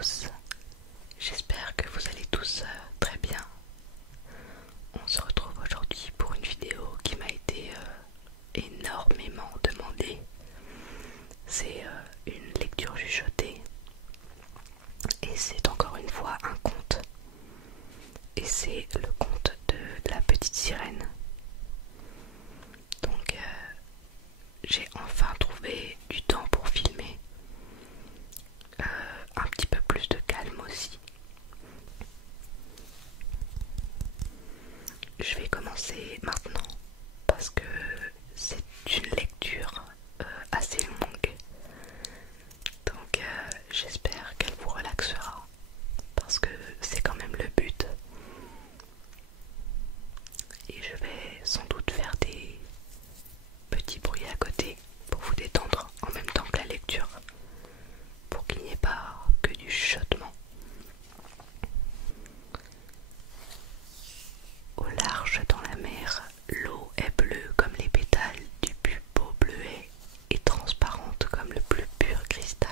tous, j'espère que vous allez tous très bien. On se retrouve aujourd'hui pour une vidéo qui m'a été énormément demandée. C'est une lecture chuchotée et c'est encore une fois un conte. Et c'est le conte de la petite sirène. Donc j'ai enfin trouvé du temps pour filmer. Un petit peu plus de calme aussi. Je vais commencer maintenant parce que c'est une lecture assez longue. Donc j'espère qu'elle vous relaxera parce que c'est quand même le but. Et je vais sans doute faire des petits bruits à côté pour vous détendre en même temps que la lecture, pour qu'il n'y ait pas que du chuchotement. Au large dans la mer, l'eau est bleue comme les pétales du plus beau bleuet et transparente comme le plus pur cristal.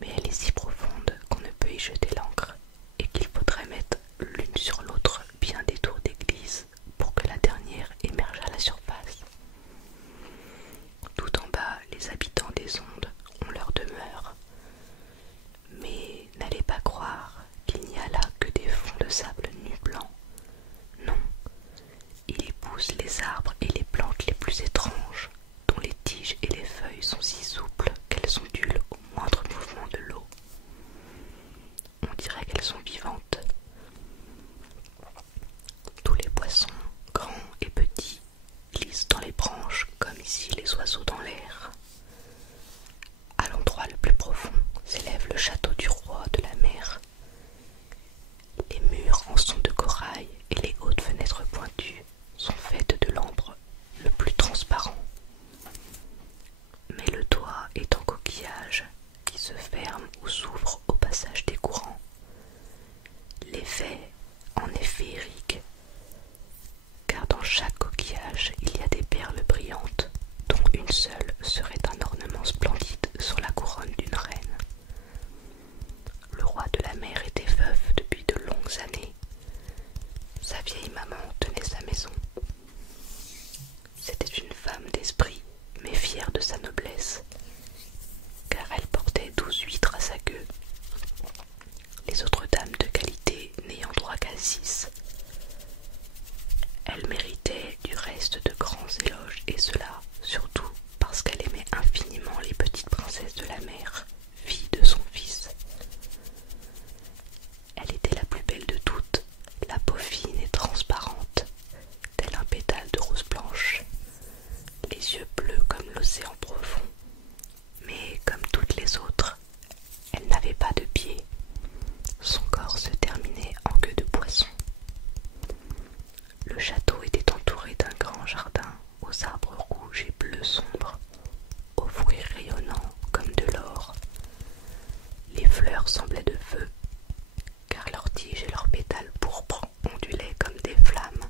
Mais elle est si profonde qu'on ne peut y jeter l'ancre et qu'il faudrait mettre l'une sur l'autre bien des tours d'église pour que la dernière émerge à la surface. Tout en bas, les habitants des ondes ont leur demeure. Mais n'allez pas croire qu'il n'y a là que des fonds de sable nus blancs. Non, il épouse les arbres et les plantes les plus étranges, dont les tiges et les feuilles sont si souples qu'elles ondulent au moindre mouvement de l'eau. On dirait qu'elles sont vivantes. Tous les poissons, grands et petits, glissent dans les branches comme ici les oiseaux dans l'air. À l'endroit le plus profond s'élève le château du roi de la mer. Les murs en sont de corail et les hautes fenêtres pointues sont faites de l'ambre le plus transparent. Mais le toit est en coquillage qui se ferme ou s'ouvre au passage des courants. L'effet en est féerique, car dans chaque coquillage il y a des perles brillantes, dont une seule serait un ornement splendide sur la couronne d'une reine. Le roi de la mer était veuf depuis de longues années. Sa vieille maman tenait sa maison. C'était une femme d'esprit, mais fière de sa noblesse, car elle portait 12 huîtres à sa queue, les autres dames de qualité n'ayant droit qu'à 6. Elle méritait du reste de grands éloges, et cela surtout parce qu'elle aimait infiniment les petites princesses de la mer, filles de son fils. Elle était la plus belle de toutes, la peau fine et transparente, tel un pétale de rose blanche, les yeux bleus comme l'océan profond. Mais comme toutes les autres, elle n'avait pas de pieds. Son corps se terminait en queue de poisson. Le château était entouré d'un grand jardin aux arbres rouges et bleus sombres, aux fruits rayonnants comme de l'or. Les fleurs semblaient de feu, car leurs tiges et leurs pétales pourpres ondulaient comme des flammes.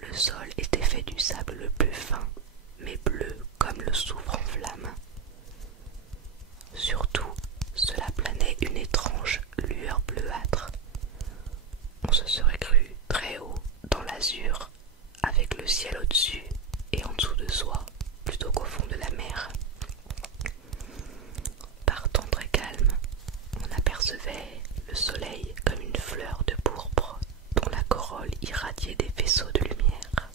Le sol était fait du sable le plus fin, mais bleu comme le soufre en flamme. Surtout, cela planait une étrange lueur bleuâtre. On se serait cru très haut dans l'azur, avec le ciel au-dessus et en dessous de soi, plutôt qu'au fond de la mer. Par temps très calme, on apercevait le soleil comme une fleur de pourpre dont la corolle irradiait des faisceaux de lumière.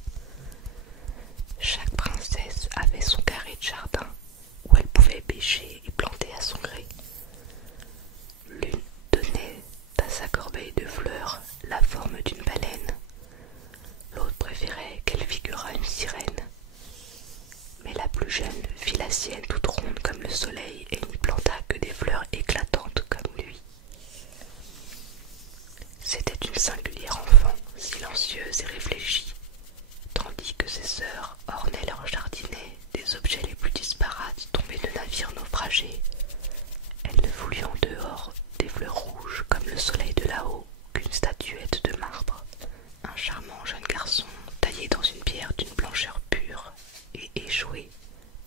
Chaque princesse avait son carré de jardin où elle pouvait pêcher et planter à son gré. L'une donnait à sa corbeille de fleurs la forme d'une baleine, l'autre préférait qu'elle figurât une sirène. Mais la plus jeune fit la sienne toute ronde comme le soleil et n'y planta que des fleurs éclatantes comme lui. C'était une singulière enfant, silencieuse et réfléchie, tandis que ses sœurs ornaient leur jardinet des objets les plus disparates tombés de navires naufragés. Elle ne voulut en dehors des fleurs rouges comme le soleil de là-haut qu'une statuette de marbre, un charmant jeune garçon taillé dans une pierre d'une blancheur pure et échoué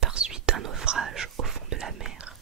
par suite d'un naufrage au fond de la mer.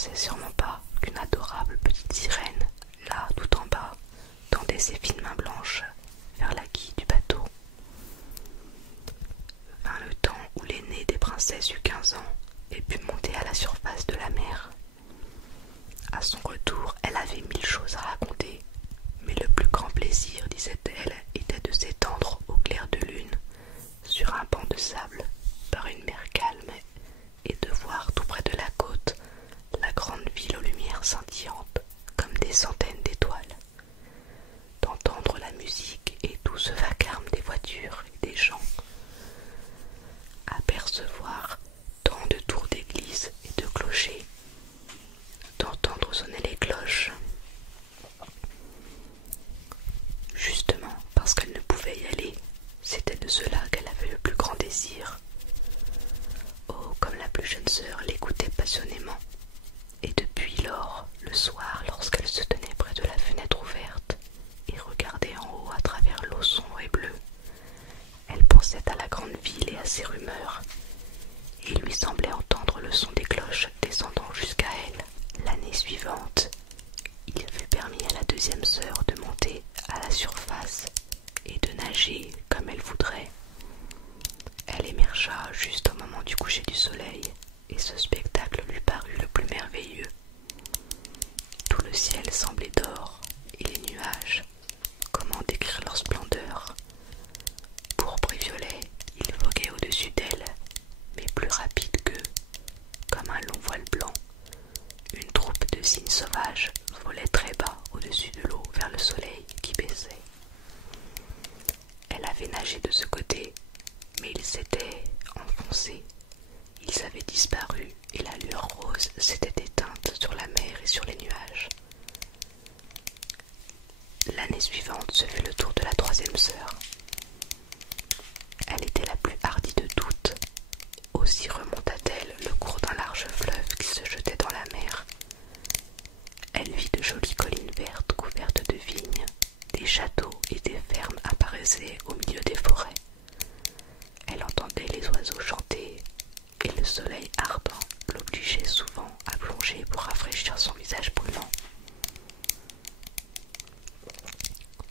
pensait sûrement pas qu'une adorable petite sirène, là tout en bas, tendait ses fines mains blanches vers la quille du bateau. Vint le temps où l'aînée des princesses eut 15 ans et put monter à la surface de la mer. À son retour, elle avait 1000 choses à raconter, mais le plus grand plaisir, disait-elle, était de s'étendre au clair de lune, sur un banc de sable, par une mer calme, et de voir tout près de la côte la grande ville aux lumières scintillantes, comme des centaines d'étoiles, d'entendre la musique et tout ce vacarme des voitures et des gens, apercevoir tant de tours d'église et de clochers, d'entendre sonner les cloches. Justement parce qu'elle ne pouvait y aller, c'était de cela qu'elle avait le plus grand désir. Oh, comme la plus jeune sœur l'écoutait passionnément, et depuis lors, le soir, lorsqu'elle se tenait près de la fenêtre ouverte et regardait en haut à travers l'eau sombre et bleue, elle pensait à la grande ville et à ses rumeurs, et il lui semblait entendre le son des cloches descendant jusqu'à elle. L'année suivante, il fut permis à la deuxième sœur de monter à la surface et de nager comme elle voudrait. Elle émergea juste au moment du coucher du soleil, et ce spectacle lui parut le plus merveilleux. Tout le ciel semblait d'or, et les nuages, comment décrire leur splendeur? Pourpre et violet, ils voguaient au-dessus d'elle, mais plus rapides qu'eux, comme un long voile blanc. Une troupe de cygnes sauvages volait très bas au-dessus de l'eau vers le soleil qui baissait. Elle avait nagé de ce côté, mais ils s'étaient enfoncés. Ils avaient disparu et la lueur rose s'était éteinte sur la mer et sur les nuages. L'année suivante, ce fut le tour de la troisième sœur. Elle était la plus hardie de toutes. Aussi remonta-t-elle le cours d'un large fleuve qui se jetait dans la mer. Elle vit de jolies collines vertes couvertes de vignes, des châteaux et des fermes apparaissaient au milieu des forêts. Elle entendait les oiseaux chanter, et le soleil ardent l'obligeait souvent à plonger pour rafraîchir son visage brûlant.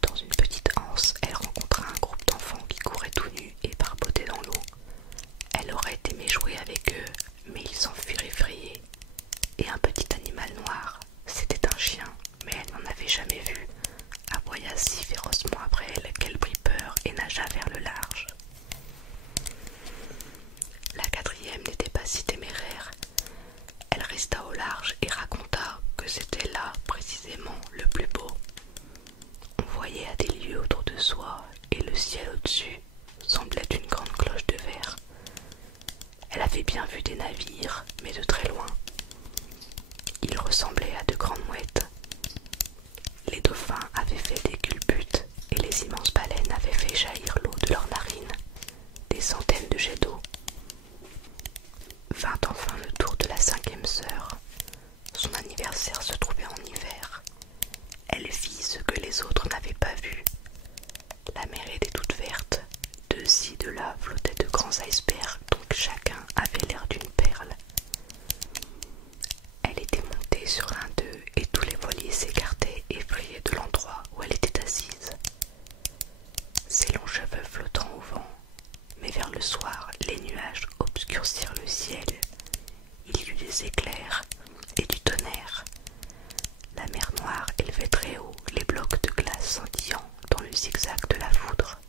Dans une petite anse, elle rencontra un groupe d'enfants qui couraient tout nus et barbotaient dans l'eau. Elle aurait aimé jouer avec eux, mais ils s'enfuirent effrayés. Et un petit animal noir, c'était un chien, mais elle n'en avait jamais vu, aboya si férocement après elle qu'elle prit peur et nagea vers le large. La quatrième n'était pas si téméraire. Elle resta au large et raconta que c'était là, précisément, le plus beau. On voyait à des lieues autour de soi, et le ciel au-dessus semblait une grande cloche de verre. Elle avait bien vu des navires, mais de très loin. Ils ressemblaient à de grandes mouettes. Les dauphins avaient fait des culbutes, et les immenses baleines avaient fait jaillir l'eau de leurs narines, des centaines de jets d'eau. Vint enfin le tour de la cinquième sœur. Son anniversaire se trouvait en hiver. Elle vit ce que les autres n'avaient pas vu. La mer était toute verte. De ci, de là flottaient de grands icebergs dont chacun avait l'air d'une perle. Elle était montée sur l'un d'eux et tous les voiliers s'écartaient effrayés de l'endroit où elle était assise. Ses longs cheveux flottant au vent, mais vers le soir, les nuages obscurcirent le ciel. Il y eut des éclairs et du tonnerre. La mer noire élevait très haut les blocs de glace scintillant dans le zigzag de la foudre.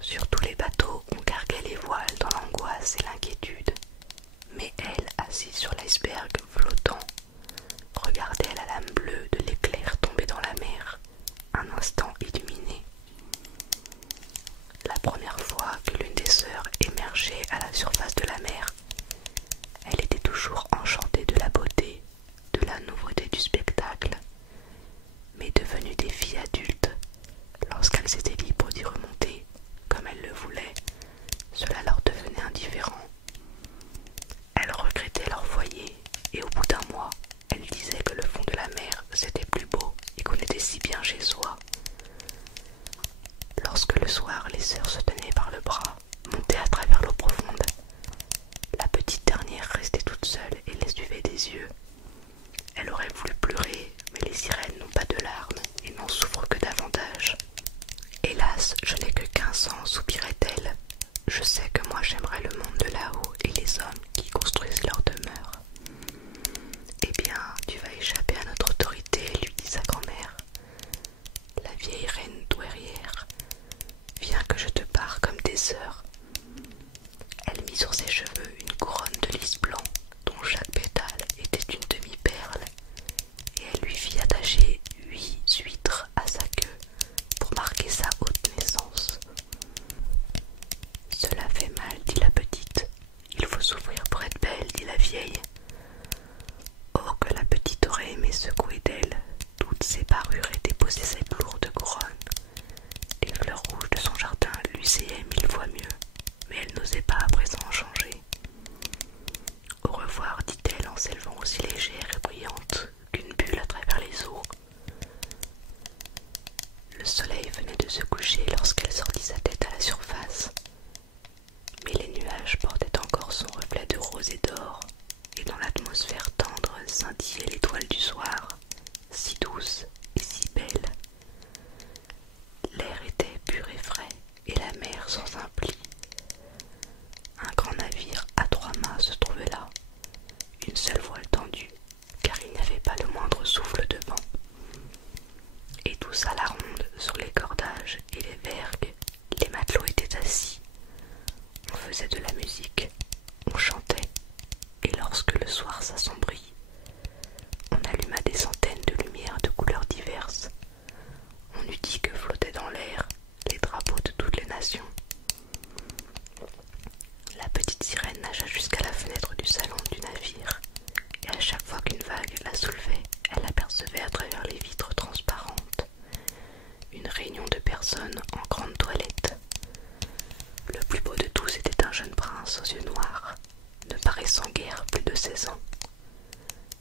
Sur tous les bateaux, on carguait les voiles dans l'angoisse et l'inquiétude. Mais elle, assise sur l'iceberg flottant, regardait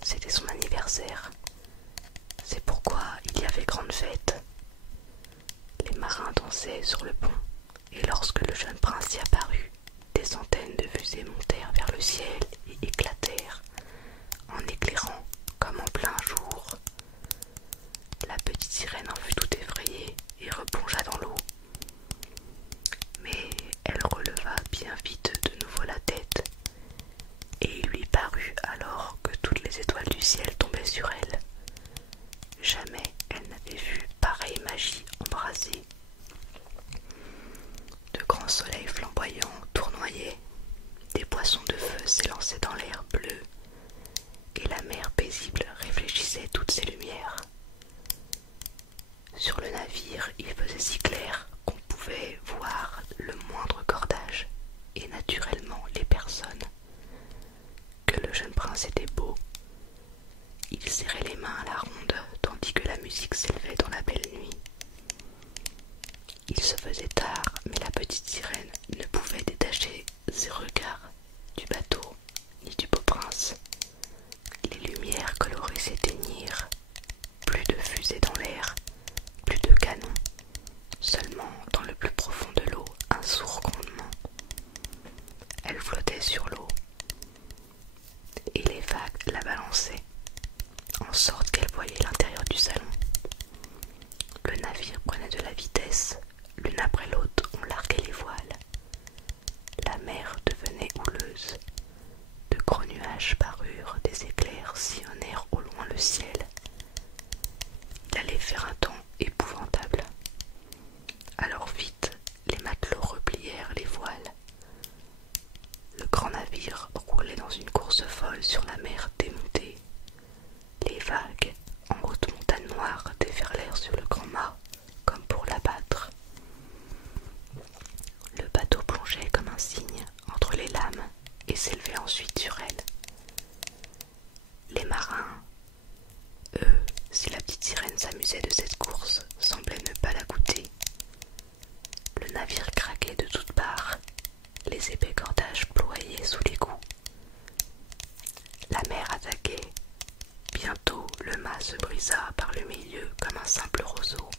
c'était son anniversaire. C'est pourquoi il y avait grande fête. Les marins dansaient sur le pont, et lorsque le jeune prince y apparut, des centaines de fusées montèrent vers le ciel et éclatèrent, en éclairant comme en plein jour. La petite sirène en fut tout effrayée et replongea dans l'eau. Mais elle releva bien vite de nouveau la tête, et il lui parut alors que toutes les étoiles du ciel tombaient sur elle. Jamais elle n'avait vu pareille magie embrasée. De grands soleils flamboyants tournoyaient, des poissons de feu s'élançaient dans l'air bleu, et la mer paisible réfléchissait toutes ses lumières. Sur le navire, il faisait si clair qu'on pouvait voir le moindre cordage, et naturellement les personnes. Que le jeune prince était beau. Il serrait les mains à la ronde, tandis que la musique s'élevait dans la belle nuit. Il se faisait tard, mais la petite sirène ne pouvait détacher ses regards du bateau ni du beau prince. Les lumières colorées s'éteignirent, plus de fusées dans l'air, plus de canons, seulement dans le plus profond de l'eau un sourd grondement. Elle flottait sur l'eau, et les vagues la balançaient, en sorte qu'elle voyait l'intérieur du salon. Le navire prenait de la vitesse, l'une après l'autre on larguait les voiles. La mer devenait houleuse, de gros nuages parurent, des éclairs sillonnèrent au loin le ciel. Il allait faire un temps épouvantable. Alors vite, les matelots replièrent les voiles. Le grand navire roulait dans une course folle sur la mer démontée. Les vagues, en haute montagne noire, déferlèrent sur le grand mât, comme pour l'abattre. Le bateau plongeait comme un cygne entre les lames et s'élevait ensuite sur elle. Les marins, eux, si la petite sirène s'amusait de cette course, semblaient ne pas la goûter. Le navire craquait de toutes parts, les épais cordages ployaient sous les coups. La mer attaquait. Bientôt, le mât se brisa par le milieu comme un simple roseau.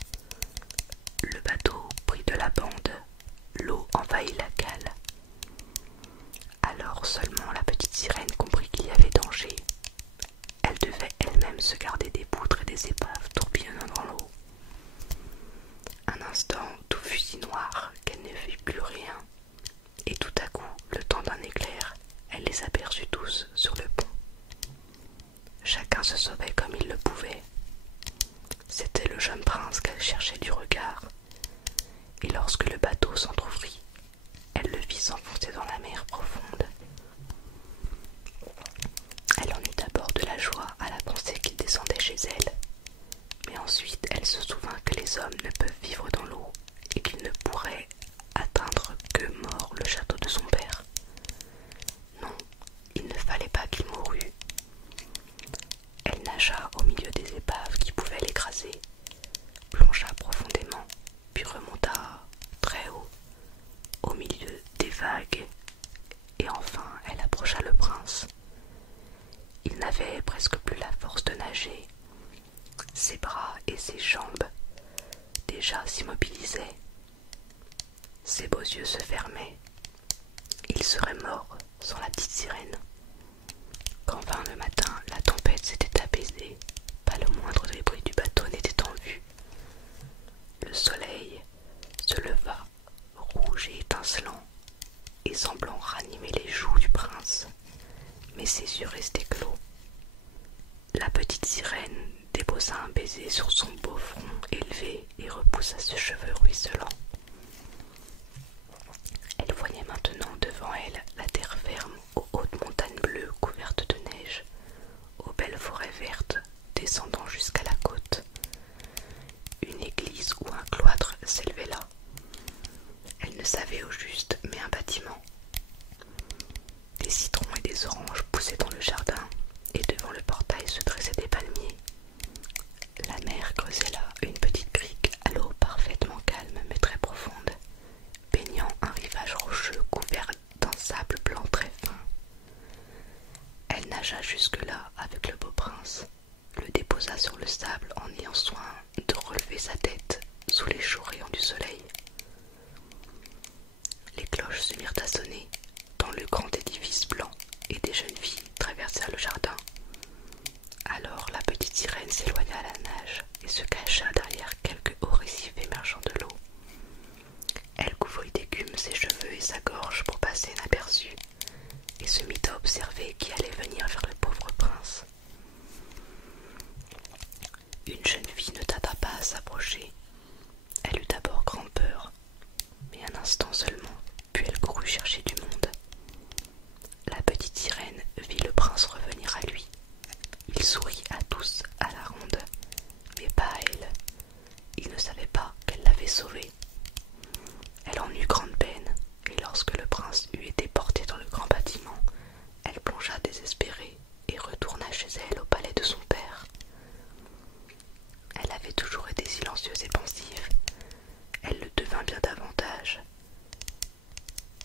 Le bateau prit de la bande, l'eau envahit la cale. Alors seulement la petite sirène comprit qu'il y avait danger. Elle devait elle-même se garder des poutres et des épaves tourbillonnant dans l'eau. Un instant, tout fut si noir qu'elle ne vit plus rien, et tout à coup, le temps d'un éclair, elle les aperçut tous sur le pont. Chacun se sauvait comme il le pouvait. C'était le jeune prince qu'elle cherchait du regard, et lorsque le bateau s'entr'ouvrit, elle le vit s'enfoncer dans la mer profonde. Elle en eut d'abord de la joie à la pensée qu'il descendait chez elle, mais ensuite elle se souvint que les hommes ne peuvent vivre dans l'eau et qu'ils ne pourraient atteindre que mort le château de son père. Non, il ne fallait pas qu'il mourût. Elle nagea au milieu des épaves qui pouvaient l'écraser, plongea profondément, puis remonta très haut, au milieu des vagues, et enfin elle approcha le prince. Il n'avait presque plus la force de nager. Ses bras et ses jambes déjà s'immobilisaient. Ses beaux yeux se fermaient. Il serait mort sans la petite sirène. Quand vint le matin, la tempête s'était apaisée. Pas le moindre débris du bateau n'était en vue. Le soleil se leva, rouge et étincelant, et semblant ranimer les joues du prince, mais ses yeux restaient clos. La petite sirène déposa un baiser sur son beau front élevé et repoussa ses cheveux ruisselants. Elle voyait maintenant devant elle la terre ferme, aux hautes montagnes bleues couvertes de neige, aux belles forêts vertes descendant jusqu'à la côte. Une église ou un cloître s'élevait là. Elle ne savait au juste, mais un bâtiment. Des citrons et des oranges poussaient dans le jardin, et devant le portail se dressaient des palmiers. La mer creusait là une petite crique à l'eau parfaitement calme mais très profonde, baignant un rivage rocheux couvert d'un sable blanc très fin. Elle nagea jusque-là avec le beau prince. sable en ayant soin de relever sa tête sous les chauds rayons du soleil. Les cloches se mirent à sonner dans le grand édifice blanc et des jeunes filles traversèrent le jardin. Alors la petite sirène s'éloigna à la nage et se cacha derrière quelques hauts récifs émergeant de l'eau. Elle couvrit d'écume ses cheveux et sa gorge pour passer inaperçue et se mit à observer qui allait venir vers le pauvre prince. Une jeune fille ne tarda pas à s'approcher. Elle eut d'abord grand peur, mais un instant seulement, puis elle courut chercher du monde. La petite sirène vit le prince revenir à lui. Il sourit à tous à la ronde, mais pas à elle. Il ne savait pas qu'elle l'avait sauvé. Elle en eut grande peine, et lorsque le prince eut été porté dans le grand bâtiment, elle plongea désespérée et retourna chez elle au palais de son père. Elle avait toujours été silencieuse et pensive. Elle le devint bien davantage.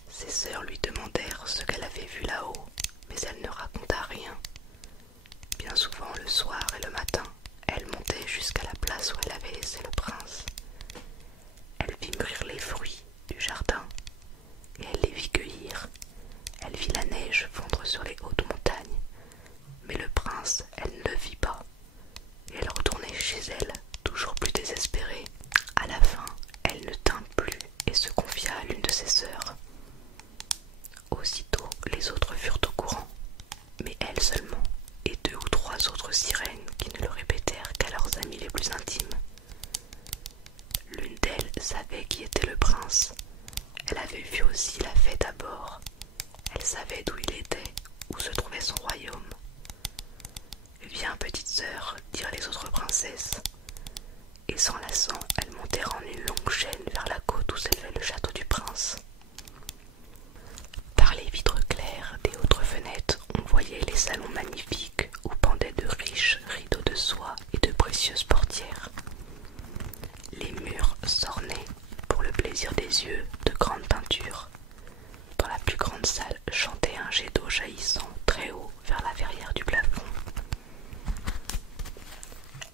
Ses sœurs lui demandèrent ce qu'elle avait vu là-haut, mais elle ne raconta rien. Bien souvent, le soir et le matin, elle montait jusqu'à la place où elle avait laissé le prince. Elle vit mûrir les fruits du jardin, et elle les vit cueillir. Elle vit la neige fondre sur les hautes montagnes, mais le prince, elle ne le vit pas, et elle retournait chez elle, toujours plus désespérée. À la fin, elle ne tint plus et se confia à l'une de ses sœurs. Aussitôt, les autres furent au courant, mais elle seulement, et 2 ou 3 autres sirènes qui ne le répétèrent qu'à leurs amis les plus intimes. L'une d'elles savait qui était le prince. Elle avait vu aussi la fête à bord. Elle savait d'où il était, où se trouvait son royaume. Viens, petite sœur, dirent les autres princesses. Et s'enlaçant, elles montèrent en une longue chaîne vers la côte où s'élevait le château du prince. Par les vitres claires des hautes fenêtres, on voyait les salons magnifiques où pendaient de riches rideaux de soie et de précieuses portières. Les murs s'ornaient, pour le plaisir des yeux, de grandes peintures. Dans la plus grande salle chantait un jet d'eau jaillissant très haut vers la verrière du plafond.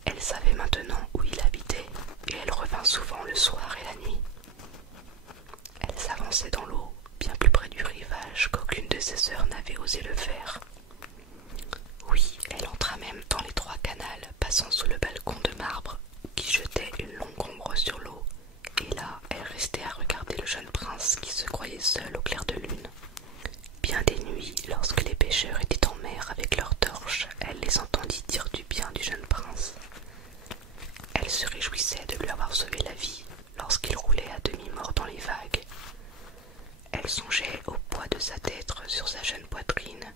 Elle savait maintenant où il habitait, et elle revint souvent le soir et la nuit. Elle s'avançait dans l'eau, bien plus près du rivage qu'aucune de ses sœurs n'avait osé le faire. Oui, elle entra même dans les 3 canals, passant sous le balcon de marbre qui jetait une longue ombre sur l'eau, et là, elle restait à regarder le jeune prince qui se croyait seul au clair de lune. Bien des nuits, lorsque les pêcheurs étaient en mer avec leurs torches, elle les entendit dire du bien du jeune prince. Elle se réjouissait de lui avoir sauvé la vie lorsqu'il roulait à demi-mort dans les vagues. Elle songeait au poids de sa tête sur sa jeune poitrine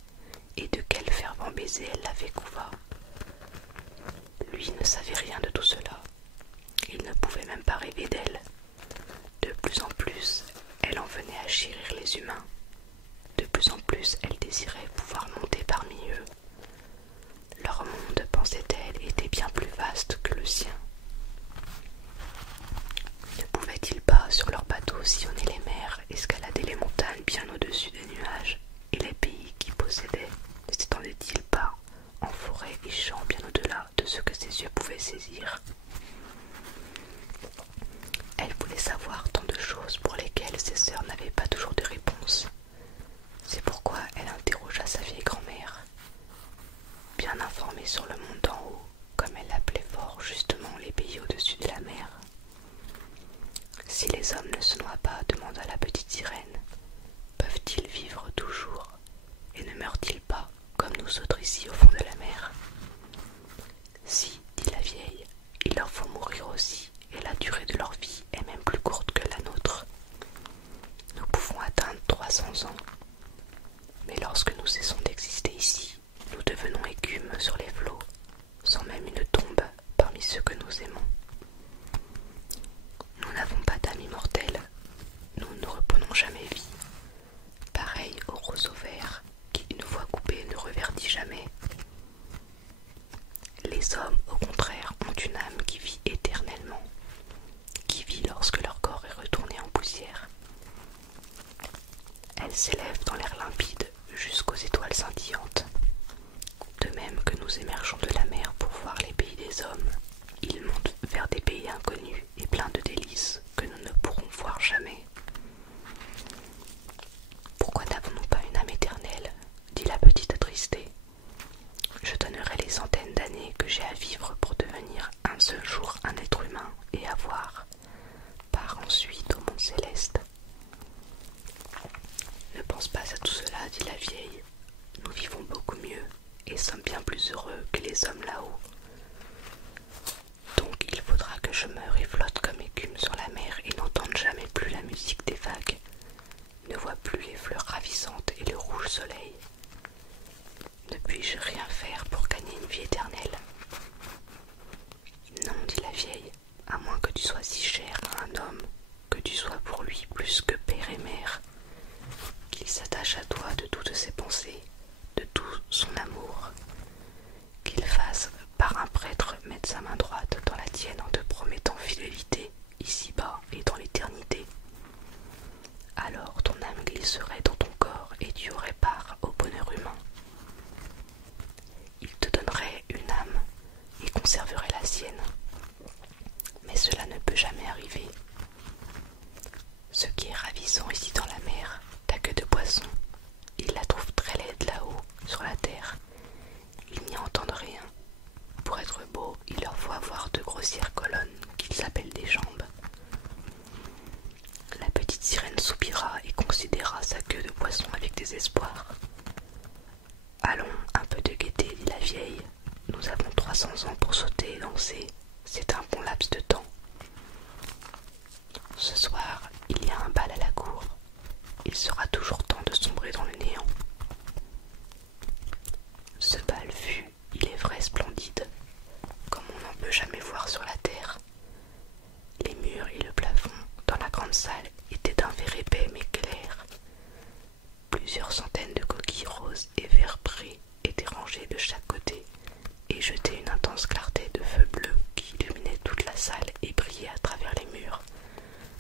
et de quel fervent baiser elle l'avait couva. Lui ne savait rien de tout cela. Il ne pouvait même pas rêver d'elle. De plus en plus, elle en venait à chérir les humains. De plus en plus, elle désirait pouvoir monter parmi eux. Leur monde, pensait-elle, était bien plus vaste que le sien. Ne pouvaient-ils pas, sur leur bateau, sillonner les mers, escalader les montagnes bien au-dessus des nuages, et les pays qu'ils possédaient ne s'étendaient-ils pas en forêts et champs bien au-delà de ce que ses yeux pouvaient saisir? Elle voulait savoir tant de choses pour lesquelles ses sœurs n'avaient pas toujours de réponse. C'est pourquoi elle interrogea sa vieille grand-mère. Bien informée sur le monde d'en haut, comme elle l'appelait fort justement les pays au-dessus de la mer. Si les hommes ne se noient pas, demanda la petite sirène, peuvent-ils vivre toujours et ne meurent-ils pas comme nous autres ici au fond de la mer? Si, dit la vieille, il leur faut mourir aussi, et la durée de leur vie est même plus courte que la nôtre. Nous pouvons atteindre 300 ans, mais lorsque nous cessons d'exister ici, nous devenons écume sur les flots, sans même une tombe parmi ceux que nous aimons. Nous n'avons pas d'âme immortelle, nous ne reprenons jamais vie, pareil au roseau vert qui, une fois coupé, ne reverdit jamais. Les hommes, au contraire, ont une âme qui vit éternellement, qui vit lorsque leur corps est retourné en poussière. Elle s'élève dans l'air limpide jusqu'aux étoiles scintillantes. De même que nous émergeons de la mer pour voir les pays des hommes, branches meurent et flottent comme écume sur la mer et n'entendent jamais plus la musique des vagues, ne voient plus les fleurs ravissantes et le rouge soleil. Ne puis-je rien faire pour gagner une vie éternelle? Non, dit la vieille, à moins que tu sois si cher à un homme, que tu sois pour lui plus que père et mère, qu'il s'attache à toi de toutes ses pensées, de tout son amour, qu'il fasse par un prêtre mettre sa main droite dans la tienne en te promettant fidélité ici-bas et dans l'éternité. Alors ton âme glisserait dans ton corps et tu aurais part au bonheur humain. Il te donnerait une âme et conserverait la sienne. Mais cela ne peut jamais arriver. Ce qui est ravissant ici dans la mer, ta queue de poisson, ils la trouvent très laide là-haut, sur la terre. Ils n'y entendent rien. Pour être beau, il leur faut avoir de grossières colonnes qu'ils appellent des jambes. La petite sirène soupira et considéra sa queue de poisson avec désespoir. Allons, un peu de gaieté, dit la vieille. Nous avons 300 ans pour sauter et danser. C'est un bon laps de temps. Ce soir, il y a un bal à la cour. Il sera toujours temps de sombrer dans le néant. Ce bal fut, il est vrai, splendide, comme on n'en peut jamais voir sur la terre. Les murs et le plafond dans la grande salle étaient d'un verre épais mais clair. Plusieurs centaines de coquilles roses et verts pris étaient rangées de chaque côté et jetaient une intense clarté de feu bleu qui illuminait toute la salle et brillait à travers les murs,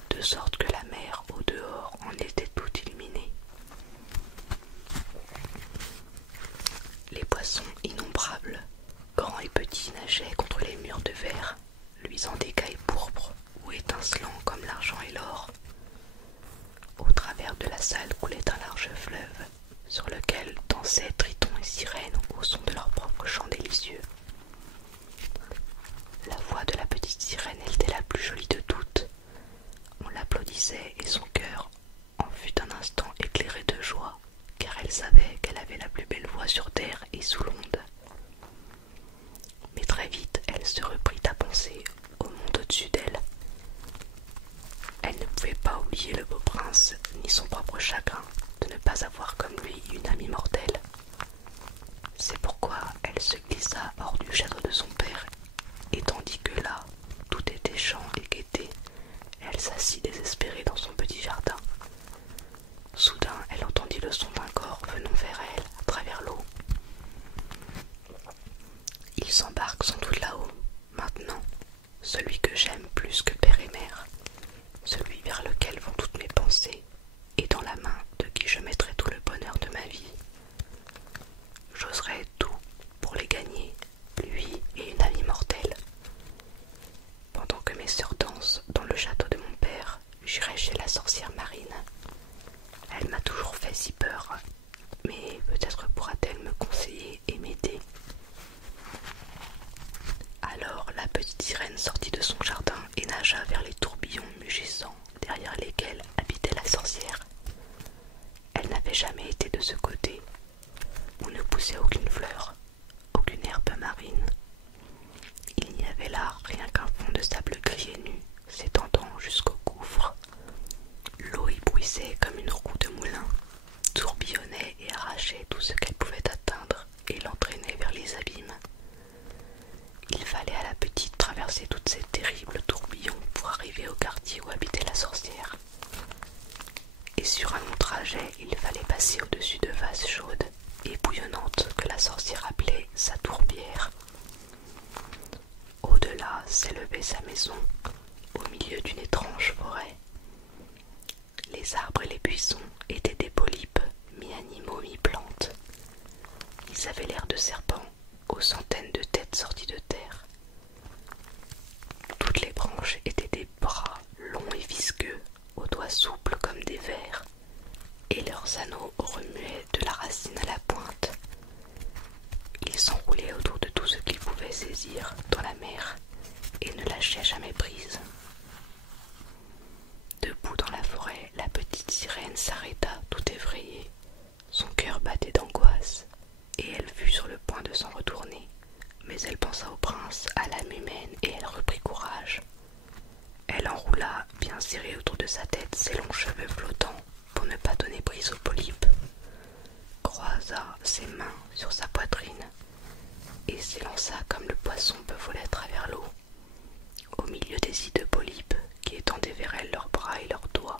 de sorte que la mer au dehors en était toute illuminée. Les poissons innombrables, grands et petits, nageaient contre les murs de verre, luisant d'écailles pourpres ou étincelant comme l'argent et l'or. Au travers de la salle coulait un large fleuve, sur lequel dansaient tritons et sirènes au son de leur propre chant délicieux. La voix de la petite sirène était la plus jolie de toutes. On l'applaudissait et son cœur en fut un instant éclairé de joie, car elle savait qu'elle avait la plus belle voix sur terre et sous l'onde. Mais très vite, elle se reprit à penser au monde au-dessus d'elle. Elle ne pouvait pas oublier le beau prince, ni son propre chagrin de ne pas avoir comme lui une amie mortelle. C'est pourquoi elle se glissa hors du château de son père, et tandis que là, tout était chant et gaieté, elle s'assit désespérée dans son petit jardin. Soudain, elle entendit le son d'un corps venant vers elle à travers l'eau. Il s'embarque sans doute là-haut, maintenant, celui que j'aime plus que père et mère, celui vers lequel vont toutes mes pensées, et dans la main de qui je mettrai tout le bonheur de ma vie. J'oserai tout pour les gagner, lui et une amie mortelle. Pendant que mes sœurs dansent dans le château de mon père, j'irai chez la sorcière Marine. Elle m'a toujours fait si peur, mais peut-être pourra-t-elle me conseiller et m'aider. Alors la petite sirène sortit de son jardin et nagea vers les tourbillons mugissants derrière lesquels habitait la sorcière. Elle n'avait jamais été de ce côté, où ne poussait aucune fleur, aucune herbe marine. Il n'y avait là rien qu'un fond de sable gris et nu, s'étendant jusqu'au gouffre. L'eau y bruissait comme une roue de moulin, tourbillonnait et arrachait tout ce qu'elle pouvait atteindre et l'entraînait vers les abîmes. Il fallait à la petite traverser tous ces terribles tourbillons pour arriver au quartier où habitait la sorcière. Et sur un long trajet, il fallait passer au-dessus de vases chaudes et bouillonnantes que la sorcière appelait sa tourbière. Au-delà s'élevait sa maison, au milieu d'une étrange forêt. Les arbres et les buissons étaient des polypes, mi-animaux, mi-plantes. Ils avaient l'air de serpents, aux centaines de têtes sorties de terre. Toutes les branches étaient des bras longs et visqueux, aux doigts souples comme des vers, et leurs anneaux remuaient de la racine à la pointe. Ils s'enroulaient autour de tout ce qu'ils pouvaient saisir dans la mer et ne lâchaient jamais prise. Debout dans la forêt, la petite sirène s'arrêta tout effrayée. Son cœur battait d'angoisse, et elle fut sur le point de s'en retourner. Mais elle pensa au prince, à l'âme humaine, et elle reprit courage. Elle enroula bien serré autour de sa tête ses longs cheveux flottants pour ne pas donner prise aux polypes, croisa ses mains sur sa poitrine et s'élança comme le poisson peut voler à travers l'eau, au milieu des hideux polypes qui étendaient vers elle leurs bras et leurs doigts.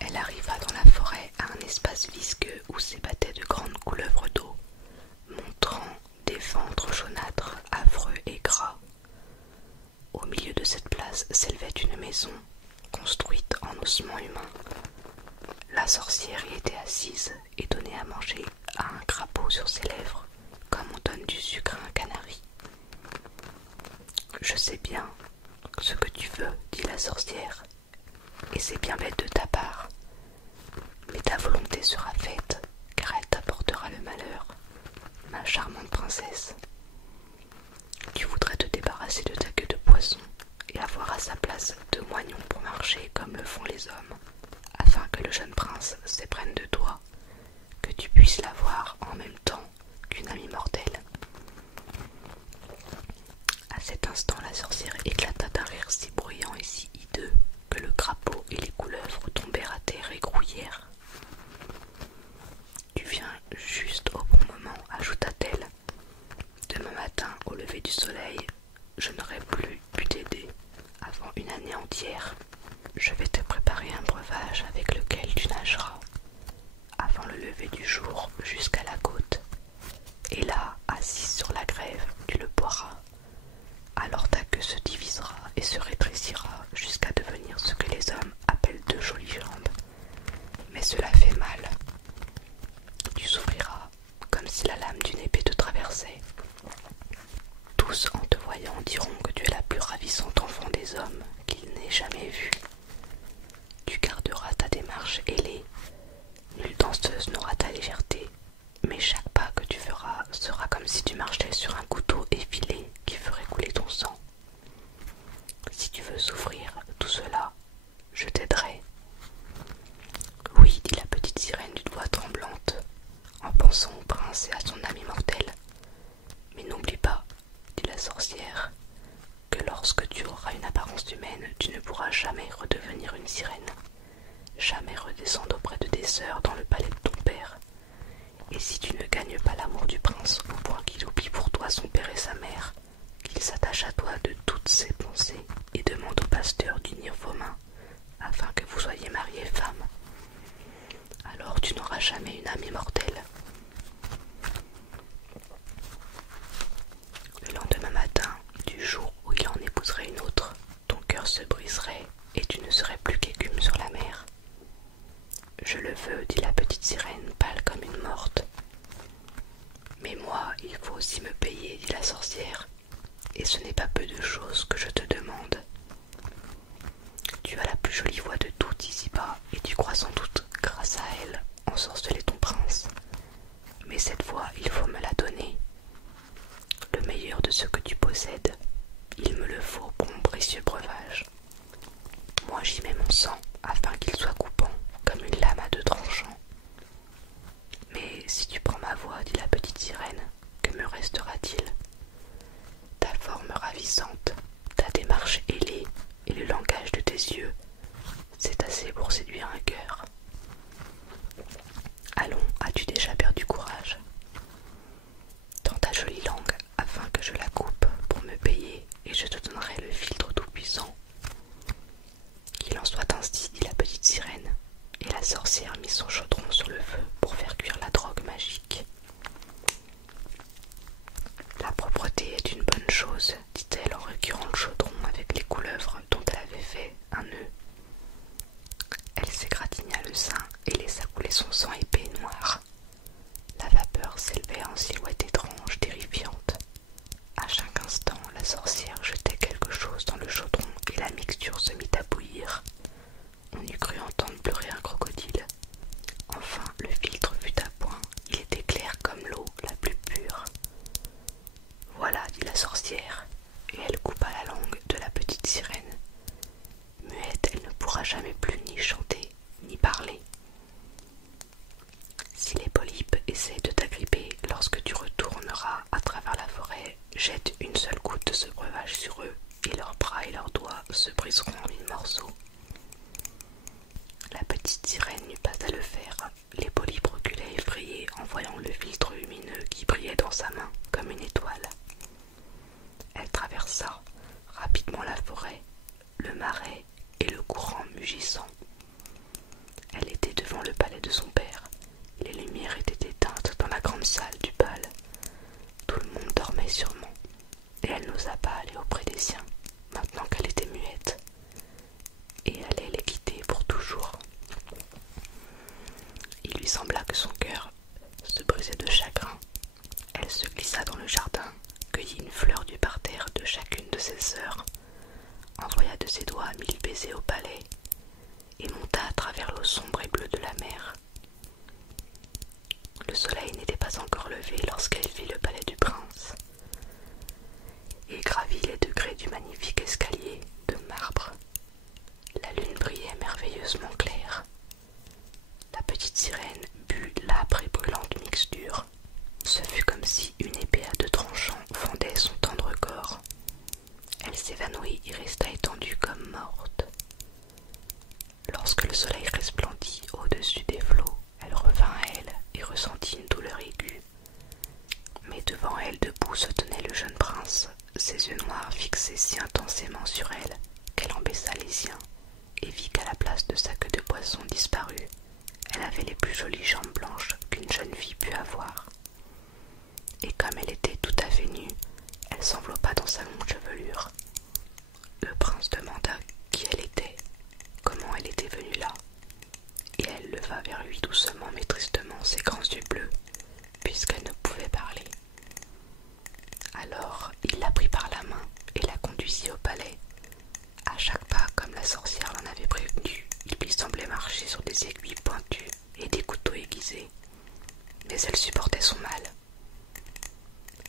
Elle arriva dans la forêt à un espace visqueux où s'ébattaient de grandes couleuvres d'eau, montrant des ventres jaunâtres, affreux et gras. Au milieu de cette place s'élevait une maison, construite en ossements humains. La sorcière y était assise et donnait à manger à un crapaud sur ses lèvres, comme on donne du sucre à un canari. « Je sais bien ce que tu veux, dit la sorcière, et c'est bien bête de ta part. Mais ta volonté sera faite, car elle t'apportera le malheur, ma charmante princesse. Tu voudrais te débarrasser de ta queue de poisson et avoir à sa place 2 moignons pour marcher comme le font les hommes, afin que le jeune prince s'éprenne de toi, que tu puisses l'avoir en même temps qu'une amie mortelle. » À cet instant, la sorcière éclata d'un rire si bruyant et si hideux que le crapaud et les couleuvres tombèrent à terre et grouillèrent. « Tu viens juste au bon moment, ajouta-t-elle. Demain matin, au lever du soleil, je n'aurai plus pu t'aider avant une année entière. Je vais te préparer un breuvage avec lequel tu nageras avant le lever du jour jusqu'à la côte. Et là, assise sur la grève, tu le boiras. Alors ta queue se divisera et se rétrécira jusqu'à devenir ce que les hommes appellent 2 jolies jambes. Mais cela fait mal. Tu souffriras comme si la lame d'une épée te traversait. Tous en te voyant diront que tu es la plus ravissante enfant des hommes qu'ils n'aient jamais vue. Tu garderas ta démarche ailée. Nulle danseuse n'aura ta légèreté, mais chaque pas que tu feras sera comme si tu marchais sur un couteau effilé qui ferait couler ton sang. Si tu veux souffrir tout cela, je t'aiderai. Oui, dit la petite sirène d'une voix tremblante, en pensant au prince et à son ami mortel. Mais n'oublie pas, dit la sorcière, que lorsque tu auras une apparence humaine, tu ne pourras jamais redevenir une sirène, jamais redescendre auprès de tes sœurs dans le palais de ton père. Et si tu ne gagnes pas l'amour du prince au point qu'il oublie pour toi son père et sa mère, qu'il s'attache à toi de toutes ses pensées et demande au pasteur d'unir vos mains afin que vous soyez mariés femme, alors tu n'auras jamais une âme immortelle. Le lendemain matin, du jour où il en épouserait une autre, ton cœur se briserait et tu ne serais plus qu'écume sur la mer. Je le veux, dit la petite sirène, pâle comme une morte. Mais moi, il faut aussi me payer, dit la sorcière, et ce n'est pas peu de choses que je te demande. Tu as la plus jolie voix de toutes ici-bas, et tu crois sans doute, grâce à elle, ensorceler ton prince. Mais cette fois, il faut me la donner. Le meilleur de ce que tu possèdes, il me le faut pour mon précieux breuvage. Moi j'y mets mon sang, afin qu'il soit coupant, comme une lame à 2 tranchants. Mais si tu prends ma voix, dit la petite sirène, que me restera-t-il? Ta forme ravissante, ta démarche ailée et le langage de tes yeux, c'est assez pour séduire un cœur. Allons, as-tu déjà perdu courage? Tends ta jolie langue afin que je la coupe pour me payer et je te donnerai le philtre tout-puissant. Qu'il en soit ainsi, dit la petite sirène, et la sorcière mit son chaudron sur le feu pour faire cuire la drogue magique. La propreté est une bonne chose, dit-elle en recueillant le chaudron avec les couleuvres dont elle avait fait un nœud. Elle s'égratigna le sein et laissa couler son sang épais et noir. La vapeur s'élevait en silhouette étrange, terrifiante. À chaque instant, la sorcière jetait quelque chose dans le chaudron et la mixture se mit à bouillir. On eût cru entendre pleurer un crocodile. Enfin, le filtre fut à point. Il était clair comme l'eau la plus pure. Voilà, dit la sorcière, et elle coupa la langue de la petite sirène. Muette, elle ne pourra jamais plus ni chanter, ni parler. Si les polypes essaient de t'agripper lorsque tu retourneras à travers la forêt, jette une seule goutte de ce breuvage sur eux, et leurs bras et leurs se briseront en mille morceaux. La petite sirène n'eut pas à le faire. Les polypes reculaient effrayés en voyant le filtre lumineux qui brillait dans sa main comme une étoile. Elle traversa rapidement la forêt, le marais et le courant mugissant. Elle était devant le palais de son père. Les lumières étaient éteintes dans la grande salle du bal. Tout le monde dormait sûrement, et elle n'osa pas aller auprès des siens, maintenant qu'elle était muette, et allait les quitter pour toujours. Il lui sembla que son cœur se brisait de chagrin. Elle se glissa dans le jardin, cueillit une fleur du parterre de chacune de ses sœurs, envoya de ses doigts 1000 baisers au palais, et monta à travers l'eau sombre et bleue de la mer. Le soleil n'était pas encore levé lorsqu'elle vit le palais du prince et gravit les degrés du magnifique escalier de marbre. La lune brillait merveilleusement claire. La petite sirène but l'âpre et brûlante mixture. Ce fut comme si une épée à 2 tranchants fendait son tendre corps. Elle s'évanouit et resta étendue comme morte. Lorsque le soleil resplendit au-dessus des flots, elle revint à elle et ressentit une douleur aiguë. Mais devant elle debout se tenait le jeune prince, ses yeux noirs fixés si intensément sur elle qu'elle en baissa les siens et vit qu'à la place de sa queue de poisson disparue, elle avait les plus jolies jambes blanches qu'une jeune fille put avoir. Et comme elle était tout à fait nue, elle s'enveloppa dans sa longue chevelure. Le prince demanda qui elle était, comment elle était venue là, et elle leva vers lui doucement mais tristement ses grands yeux bleus, puisqu'elle ne pouvait parler. Alors il la prit par la main et la conduisit au palais. À chaque pas, comme la sorcière l'en avait prévenu, il lui semblait marcher sur des aiguilles pointues et des couteaux aiguisés. Mais elle supportait son mal.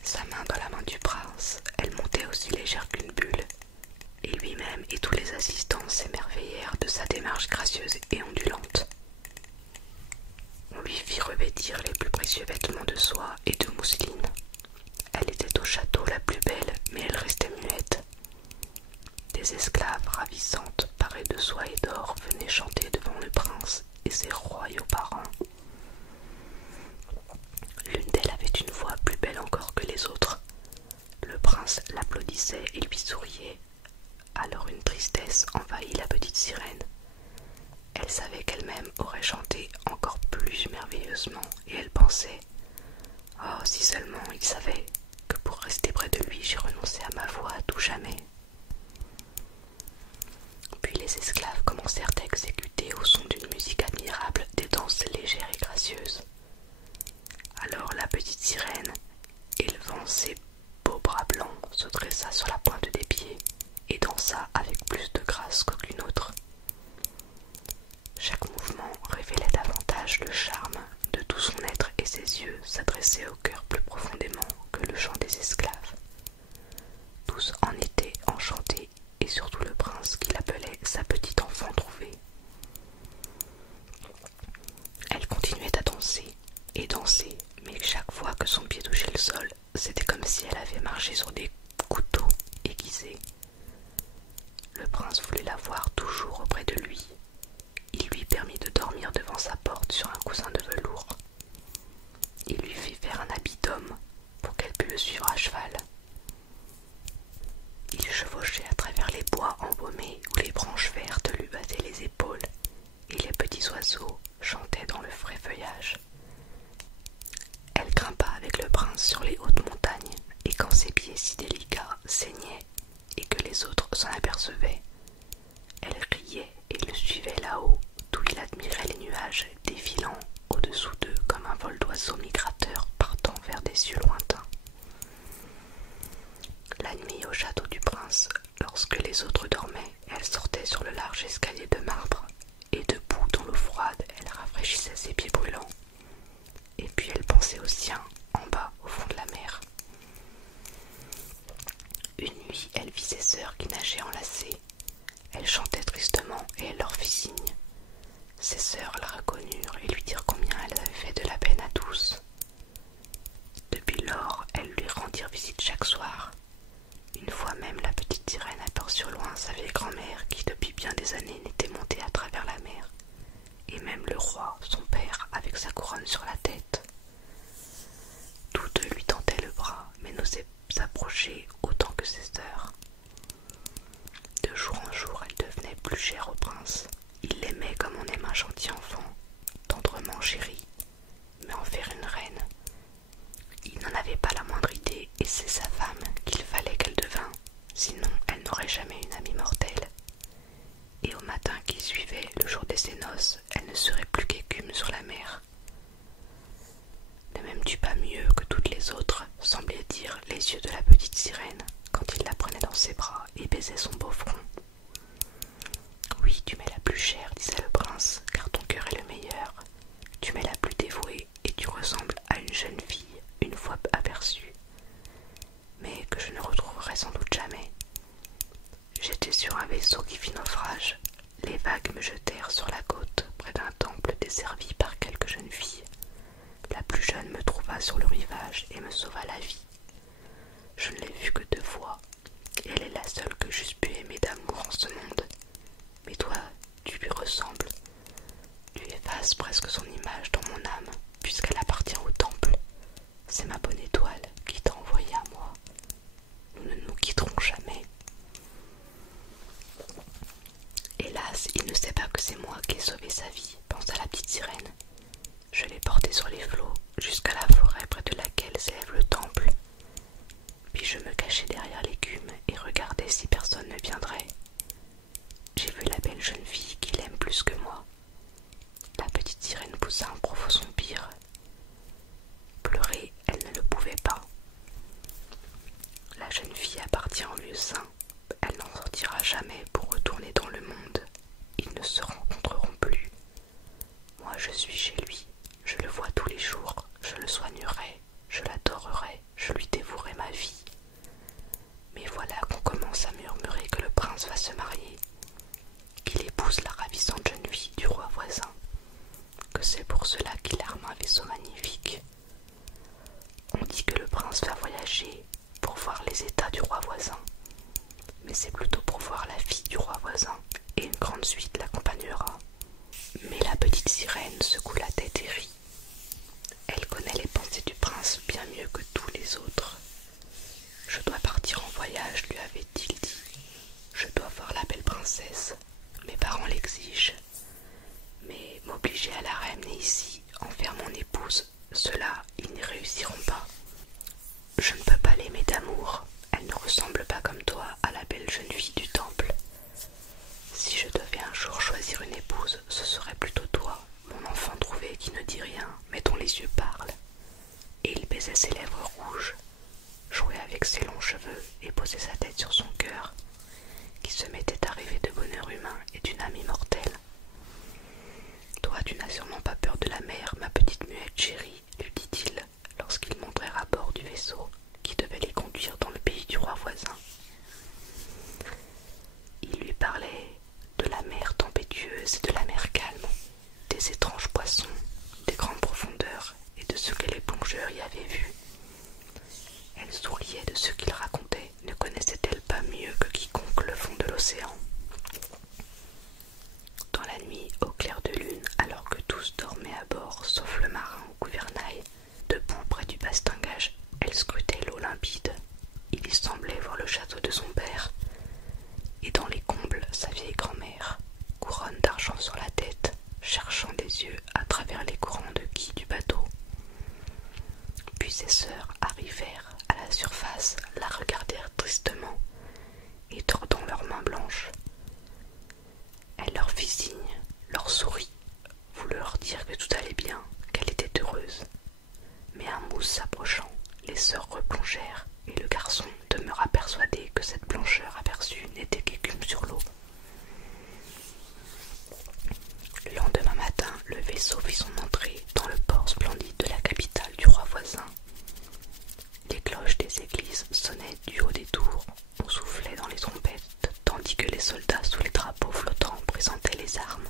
Sa main dans la main du prince, elle montait aussi légère qu'une bulle, et lui-même et tous les assistants s'émerveillèrent de sa démarche gracieuse et ondulante. On lui fit revêtir les plus précieux vêtements de soie et de mousseline. Elle était au château la plus belle, mais elle restait muette. Des esclaves ravissantes, parées de soie et d'or, venaient chanter devant le prince et ses royaux parents. L'une d'elles avait une voix plus belle encore que les autres. Le prince l'applaudissait et lui souriait. Alors une tristesse envahit la petite sirène. Elle savait qu'elle-même aurait chanté encore plus merveilleusement, et elle pensait « Oh, si seulement il savait que pour rester près de lui, j'ai renoncé à ma voix à tout jamais. » Puis les esclaves commencèrent à exécuter au son d'une musique admirable des danses légères et gracieuses. Alors la petite sirène, élevant ses beaux bras blancs, se dressa sur la pointe des pieds et dansa avec plus de grâce qu'aucune autre. Chaque mouvement révélait davantage le charme de tout son être et ses yeux s'adressaient au cœur plus profondément que le chant des esclaves. Tous en étaient enchantés et surtout le prince qui l'appelait sa petite enfant trouvée. Elle continuait à danser et danser, mais chaque fois que son pied touchait le sol, c'était comme si elle avait marché sur des couteaux aiguisés. Le prince voulut la voir toujours auprès de lui. Il lui permit de dormir devant sa porte sur un coussin de velours. Il lui fit faire un habit d'homme pour qu'elle pût le suivre à cheval. Il chevauchait à travers les bois embaumés où les branches vertes lui battaient les épaules et les petits oiseaux chantaient dans le frais feuillage. Elle grimpa avec le prince sur les hautes montagnes, et quand ses pieds si délicats saignaient et que les autres s'en apercevaient, elle riait et le suivait là-haut, d'où il admirait les nuages défilant au-dessous d'eux comme un vol d'oiseaux migrateurs partant vers des cieux lointains. La nuit au château du prince, lorsque les autres dormaient, elle sortait sur le large escalier de marbre, et debout dans l'eau froide, elle rafraîchissait ses pieds brûlants. Et puis elle pensait aux siens, en bas, au fond de la mer. Une nuit, elle vit ses sœurs qui nageaient enlacées. Elle chantait tristement et elle leur fit signe. Ses sœurs la reconnurent et lui dirent combien elle avait fait de la peine à tous. Depuis lors, elles lui rendirent visite chaque soir. Une fois même, la petite sirène aperçut sur loin sa vieille grand-mère qui depuis bien des années n'était montée à travers la mer, et même le roi, son père, avec sa couronne sur la tête. Tous deux lui tentaient le bras, mais n'osaient s'approcher autant que ses sœurs. De jour en jour, elle devenait plus chère au prince. Il l'aimait comme on aime un gentil enfant, tendrement chéri, mais en faire une reine, il n'en avait pas la moindre idée, et c'est sa femme qu'il fallait qu'elle devînt, sinon elle n'aurait jamais une amie mortelle. Et au matin qui suivait le jour de ses noces, elle ne serait plus qu'écume sur la mer. Ne m'aimes-tu pas mieux que toutes les autres, semblaient dire les yeux de la petite sirène quand il la prenait dans ses bras et baisait son beau front. Oui, tu m'es la plus chère, disait le prince, car ton cœur est le meilleur. Tu m'es la plus dévouée et tu ressembles à une jeune fille une fois aperçue, mais que je ne retrouverai sans doute jamais. J'étais sur un vaisseau qui fit naufrage. Les vagues me jetèrent sur la côte près d'un temple desservi par quelques jeunes filles. La plus jeune me trouva sur le rivage et me sauva la vie. Je ne l'ai vue que 2 fois, et elle est la seule que j'eusse pu aimer d'amour en ce monde. Mais toi, tu lui ressembles. Tu effaces presque son image dans mon âme, puisqu'elle appartient au temple. C'est ma bonne étoile qui t'a envoyé à moi. Nous ne nous quitterons jamais. Hélas, il ne sait pas que c'est moi qui ai sauvé sa vie, pensa la petite sirène. Je l'ai porté sur les flots, jusqu'à la forêt près de laquelle s'élève le temple. Puis je me cachai derrière l'écume et regardai si personne ne viendrait. J'ai vu la belle jeune fille qui l'aime plus que moi. La petite sirène poussa un profond soupir. Pleurer, elle ne le pouvait pas. La jeune fille appartient au lieu saint. Elle n'en sortira jamais pour retourner dans le monde. Ils ne se rencontreront plus. Moi, je suis chez lui. Je le vois tous les jours. Je le soignerai. Je l'adorerai. Je lui dévouerai ma vie. Mais voilà qu'on commence à murmurer que le prince va se marier, qu'il épouse la ravissante jeune fille du roi voisin, que c'est pour cela qu'il arme un vaisseau magnifique. On dit que le prince va voyager pour voir les états du roi voisin, mais c'est plutôt pour voir la fille du roi voisin, et une grande suite l'accompagnera. Mais la petite sirène secoue la tête et rit. Elle connaît les pensées du prince bien mieux que tous les autres. Je dois partir en voyage, lui avait-il dit. Je dois voir la belle princesse. Mes parents l'exigent. Mais m'obliger à la ramener ici, en faire mon épouse, cela, ils n'y réussiront pas. Je ne peux pas l'aimer d'amour. Elle ne ressemble pas comme toi à la belle jeune fille du temple. Si je devais un jour choisir une épouse, ce serait plutôt toi, mon enfant trouvé qui ne dit rien, mais dont les yeux parlent. Et il baisait ses lèvres rouges, jouait avec ses longs cheveux et posait sa tête sur son cœur, qui se mettait à rêver de bonheur humain et d'une âme immortelle. Toi, tu n'as sûrement pas peur de la mer, ma petite muette chérie, lui dit-il, lorsqu'ils montèrent à bord du vaisseau qui devait les conduire dans le pays du roi voisin. Il lui parlait de la mer tempétueuse et de la mer calme, des étranges poissons, des grandes profondeurs et de ce que les plongeurs y avaient vu. Elle souriait de ce qu'il racontait, ne connaissait-elle pas mieux que quiconque le fond de l'océan? Dans la nuit, au clair de lune, alors que tous dormaient à bord, sauf le marin au gouvernail, debout près du bastingage, elle scrutait l'eau limpide. Il y semblait voir le château de son père, et dans les combles, sa vieille grand-mère, couronne d'argent sur la tête, cherchant des yeux à travers les courants de quilles du bateau. Puis ses sœurs arrivèrent à la surface, la regardèrent tristement et tordant leurs mains blanches. Elle leur fit signe, leur sourit, voulut leur dire que tout allait bien, qu'elle était heureuse. Mais un mousse s'approchant, les sœurs replongèrent et le garçon demeura persuadé que cette blancheur aperçue n'était qu'écume sur l'eau. Le lendemain matin, le vaisseau fit son entrée dans le port splendide de la capitale du roi voisin. Les cloches des églises sonnaient du haut des tours, on soufflait dans les trompettes, tandis que les soldats sous les drapeaux flottants présentaient les armes.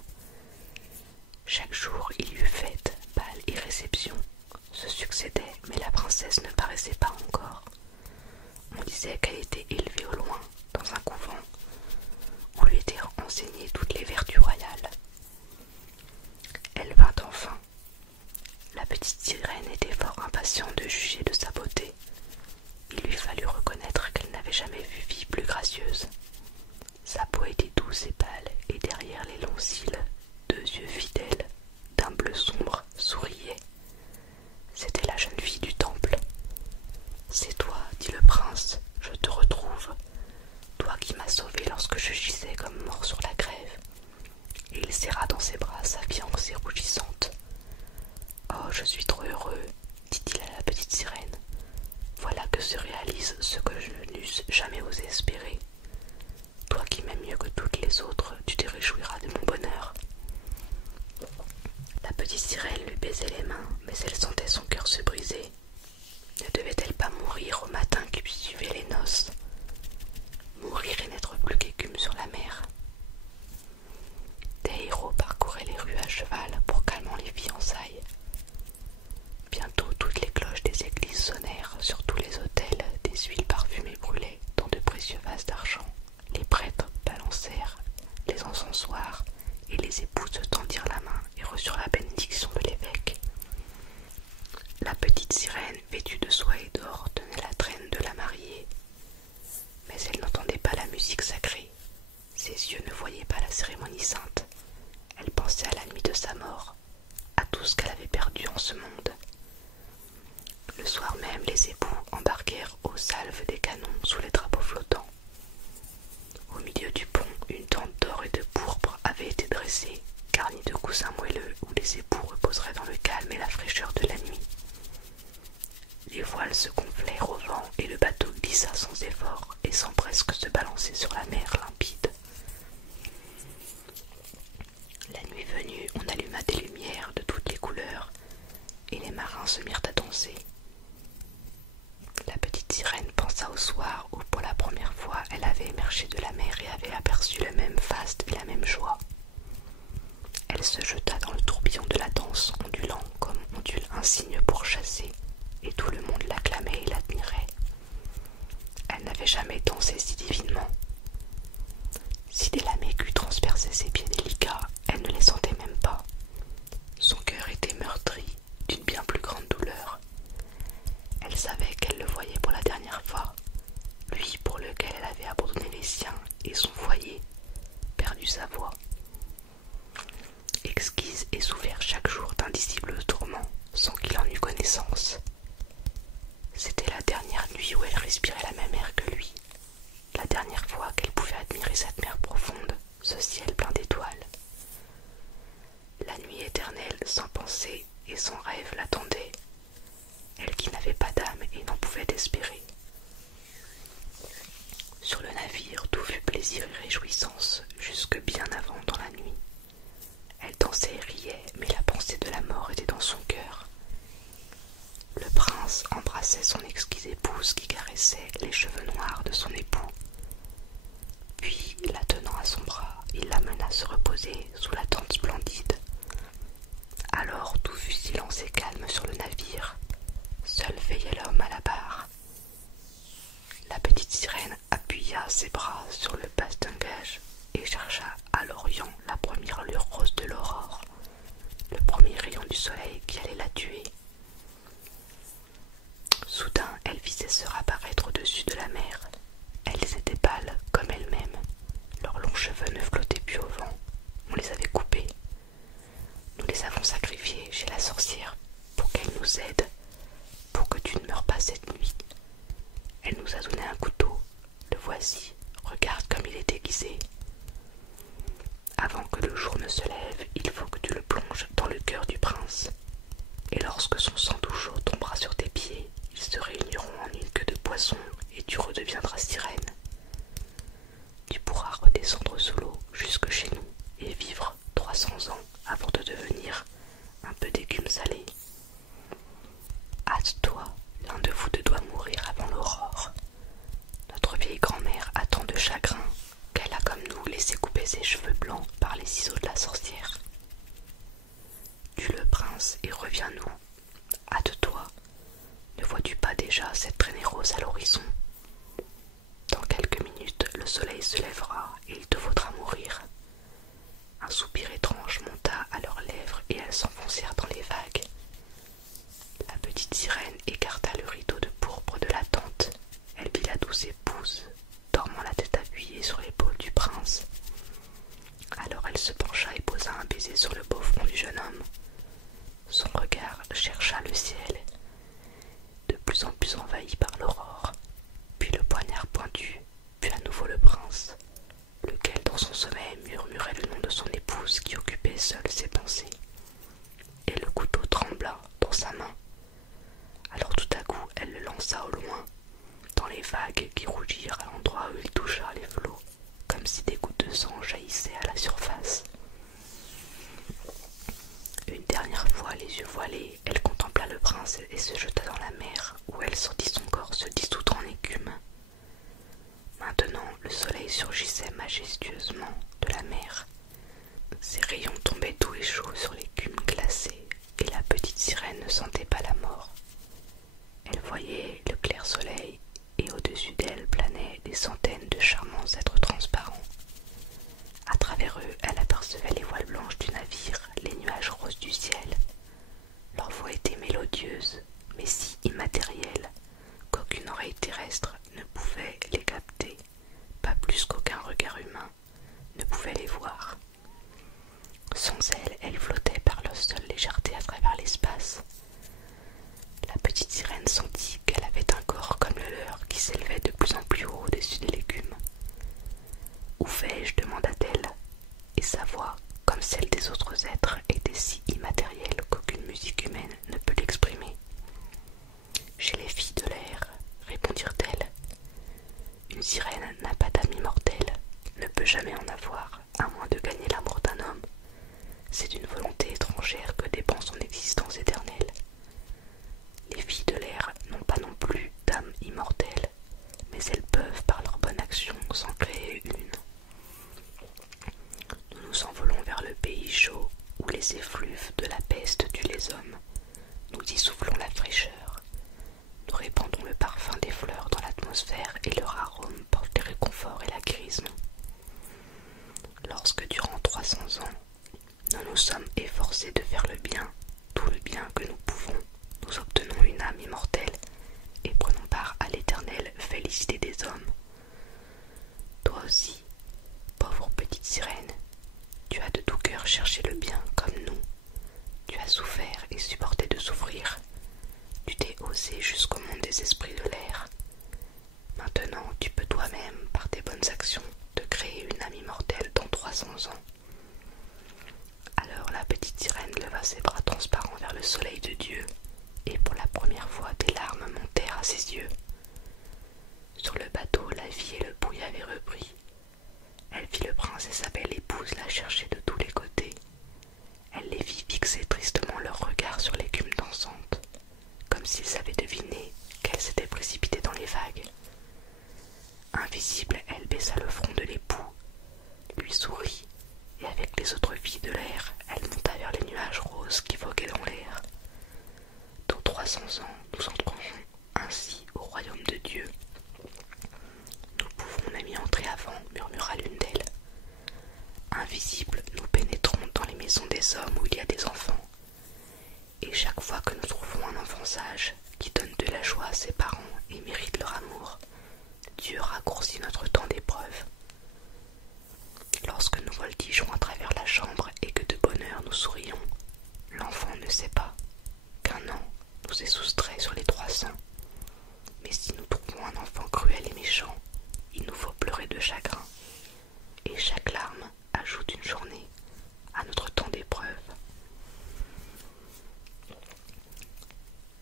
Chaque jour, il y eut fête, bal et réception. Se succédaient, mais la princesse ne paraissait pas encore. On disait qu'elle était élevée au loin, dans un couvent, sirène était fort impatiente de juger de sa beauté. Il lui fallut reconnaître qu'elle n'avait jamais vu fille plus gracieuse. Sa peau était douce et pâle, et derrière les longs cils, 2 yeux fidèles, d'un bleu sombre, souriaient. C'était la jeune fille du temple. « C'est toi, dit le prince, je te retrouve, toi qui m'as sauvé lorsque je gisais comme mort sur la grève. » Et il serra dans ses bras sa fiancée rougissante. « Oh, je suis trop heureux, dit-il à la petite sirène. Voilà que se réalise ce que je n'eusse jamais osé espérer. Toi qui m'aimes mieux que toutes les autres, tu te réjouiras de mon bonheur. » La petite sirène lui baisait les mains, mais elle sentait son cœur se briser. Ne devait-elle pas mourir au matin qui suivait les noces? Mourir et n'être plus qu'écume sur la mer. Des héros parcouraient les rues à cheval pour calmant les fiançailles. Bientôt toutes les cloches des églises sonnèrent, sur tous les autels des huiles parfumées brûlaient dans de précieux vases d'argent. Les prêtres balancèrent les encensoirs et les époux se tendirent la main et reçurent la bénédiction de l'évêque. La petite sirène, vêtue de soie et d'or, tenait la traîne de la mariée. Mais elle n'entendait pas la musique sacrée. Ses yeux ne voyaient pas la cérémonie sainte. Elle pensait à la nuit de sa mort, à tout ce qu'elle avait perdu en ce monde. Le soir même, les époux embarquèrent aux salves des canons sous les drapeaux flottants. Au milieu du pont, une tente d'or et de pourpre avait été dressée, garnie de coussins moelleux où les époux reposeraient dans le calme et la fraîcheur de la nuit. Les voiles se gonflèrent au vent et le bateau glissa sans effort et sans presque se balancer sur la mer limpide. La nuit venue, on alluma des lumières de toutes les couleurs et les marins se mirent à danser. La petite sirène pensa au soir où pour la première fois elle avait émergé de la mer et avait aperçu le même faste et la même joie. Elle se jeta dans le tourbillon de la danse, ondulant comme ondule un cygne pour chasser, et tout le monde l'acclamait et l'admirait. Elle n'avait jamais dansé si divinement. Si des lames aiguës transperçaient ses pieds délicats, elle ne les sentait même pas. Son cœur était meurtri d'une bien plus grande douleur. Elle savait qu'elle le voyait pour la dernière fois, lui pour lequel elle avait abandonné les siens et son foyer, perdu sa voix. Exquise et souffert chaque jour d'indicibles tourments, sans qu'il en eût connaissance. C'était la dernière nuit où elle respirait la même air que lui, la dernière fois qu'elle pouvait admirer cette mer profonde, ce ciel plein d'étoiles. La nuit éternelle, sans pensée et sans rêve, l'attendait, elle qui n'avait pas d'âme et n'en pouvait espérer. Sur le navire, tout fut plaisir et réjouissance, jusque bien avant dans la nuit. Elle dansait et riait, mais la pensée de la mort était dans son cœur. Le prince embrassait son exquise épouse qui caressait les cheveux noirs de son époux. Puis, la tenant à son bras, il l'amena se reposer sous la tente splendide. Alors tout fut silence et calme sur le navire. Seul veillait l'homme à la barre. La petite sirène appuya ses bras sur le bastingage et chercha à l'orient la première lueur rose de l'aurore, le premier rayon du soleil qui allait la tuer. Soudain, elle vit ses sœurs apparaître au-dessus de la mer. Elles étaient pâles comme elle-même. Leurs longs cheveux ne flottaient plus au vent. On les avait coupés. Nous les avons sacrifiés chez la sorcière pour qu'elle nous aide, pour que tu ne meurs pas cette nuit. Elle nous a donné un couteau. Le voici. Regarde comme il est aiguisé. Avant que le jour ne se lève, il faut que tu le plonges dans le cœur du prince. Et lorsque son sang tout chaud tombera sur tes pieds, ils se réuniront en une queue de poisson et tu redeviendras sirène. Tu pourras redescendre sous l'eau jusque chez nous et vivre 300 ans avant de devenir un peu d'écume salée. Hâte-toi, l'un de vous deux doit mourir avant l'aurore. Notre vieille grand-mère a tant de chagrin qu'elle a comme nous laissé couper ses cheveux blancs par les ciseaux de la sorcière. Tue le prince et reviens-nous. Hâte-toi. Ne vois-tu pas déjà cette traînée rose à l'horizon? Dans quelques minutes, le soleil se lèvera et il te faudra mourir. Un soupir étrange monta à leurs lèvres et elles s'enfoncèrent dans les vagues. La le nom de son épouse qui occupait seule ses pensées. Et le couteau trembla dans sa main. Alors tout à coup, elle le lança au loin, dans les vagues qui rougirent à l'endroit où il toucha les flots, comme si des gouttes de sang jaillissaient à la surface. Une dernière fois, les yeux voilés, elle contempla le prince et se jeta dans la mer, où elle sentit son corps se dissoudre en écume. Maintenant, le soleil surgissait majestueusement de la mer. Ses rayons tombaient doux et chauds sur l'écume glacée, et la petite sirène ne sentait pas la mort. Elle voyait le clair soleil, et au-dessus d'elle planaient des centaines de charmants êtres transparents. À travers eux, elle apercevait les voiles blanches du navire, les nuages roses du ciel. Leur voix était mélodieuse, mais si immatérielle qu'aucune oreille terrestre ne pouvait les capter, pas plus qu'aucun regard humain ne pouvait les voir. Sans elle, elles flottaient par leur seule légèreté à travers l'espace. La petite sirène sentit qu'elle avait un corps comme le leur qui s'élevait de plus en plus haut au-dessus de l'écume. « Où vais-je » demanda-t-elle, et sa voix, comme celle des autres êtres, était si immatérielle qu'aucune musique humaine ne peut l'exprimer. « Chez les filles de l'air, répondirent-elles. Une sirène n'a pas d'ami mortel, ne peut jamais en avoir, à moins de gagner l'amour d'un homme. C'est d'une volonté étrangère que dépend son existence éternelle. Les filles de l'air n'ont pas non plus d'âme immortelle, mais elles peuvent par leur bonne action s'en créer une. Nous nous envolons vers le pays chaud où les effluves de la peste tuent les hommes. Nous y soufflons la fraîcheur. Nous répandons le parfum des fleurs dans l'atmosphère et leur arôme porte le réconfort et la guérison. Lorsque durant 300 ans, nous nous sommes efforcés de faire le bien, tout le bien que nous pouvons, nous obtenons une âme immortelle et prenons part à l'éternelle félicité des hommes. Toi aussi, pauvre petite sirène, tu as de tout cœur cherché le bien comme nous. Tu as souffert et supporté de souffrir. Tu t'es osé jusqu'au monde des esprits de l'air. Maintenant, tu peux toi-même, par tes bonnes actions, te créer une âme immortelle dans 300 ans. Alors la petite sirène leva ses bras transparents vers le soleil de Dieu, et pour la première fois des larmes montèrent à ses yeux. Sur le bateau, la vie et le bruit avaient repris. Elle vit le prince et sa belle épouse la chercher de tous les côtés. Elle les vit fixer tristement leurs regards sur l'écume dansante, comme s'ils avaient deviné qu'elle s'était précipitée dans les vagues. Invisible, elle baissa le front de l'époux, lui sourit, et avec les autres filles de l'air, elle monta vers les nuages roses qui voguaient dans l'air. Dans 300 ans, nous entrerons ainsi au royaume de Dieu. Nous pouvons même y entrer avant, murmura l'une d'elles. Invisibles, nous pénétrons dans les maisons des hommes où il y a des enfants. Et chaque fois que nous trouvons un enfant sage qui donne de la joie à ses parents et mérite leur amour, Dieu raccourcit notre temps d'épreuve. Lorsque nous voltigeons à travers la chambre et que de bonheur nous sourions, l'enfant ne sait pas qu'un an nous est soustrait sur les 300. Mais si nous trouvons un enfant cruel et méchant, il nous faut pleurer de chagrin. Et chaque larme ajoute une journée à notre temps d'épreuve.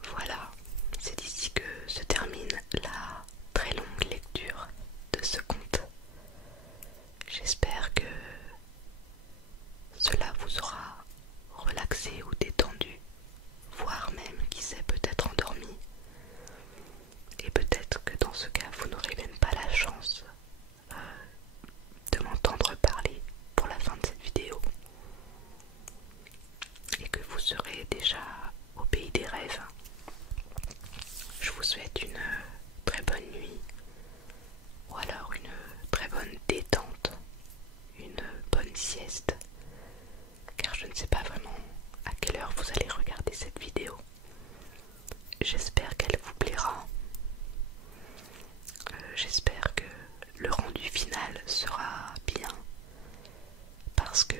Voilà, c'est ici que se termine la très longue lecture de ce conte. J'espère que cela vous aura relaxé ou détendu, voire même, qui sait, peut-être endormi. Et peut-être que dans ce cas, vous n'aurez même pas la chance de m'entendre parler pour la fin de cette vidéo. Et que vous serez déjà au pays des rêves. Je vous souhaite une très bonne nuit, ou alors une très bonne détente, une bonne sieste, car je ne sais pas vraiment à quelle heure vous allez regarder cette vidéo. J'espère qu'elle vous plaira. J'espère que le rendu final sera bien, parce que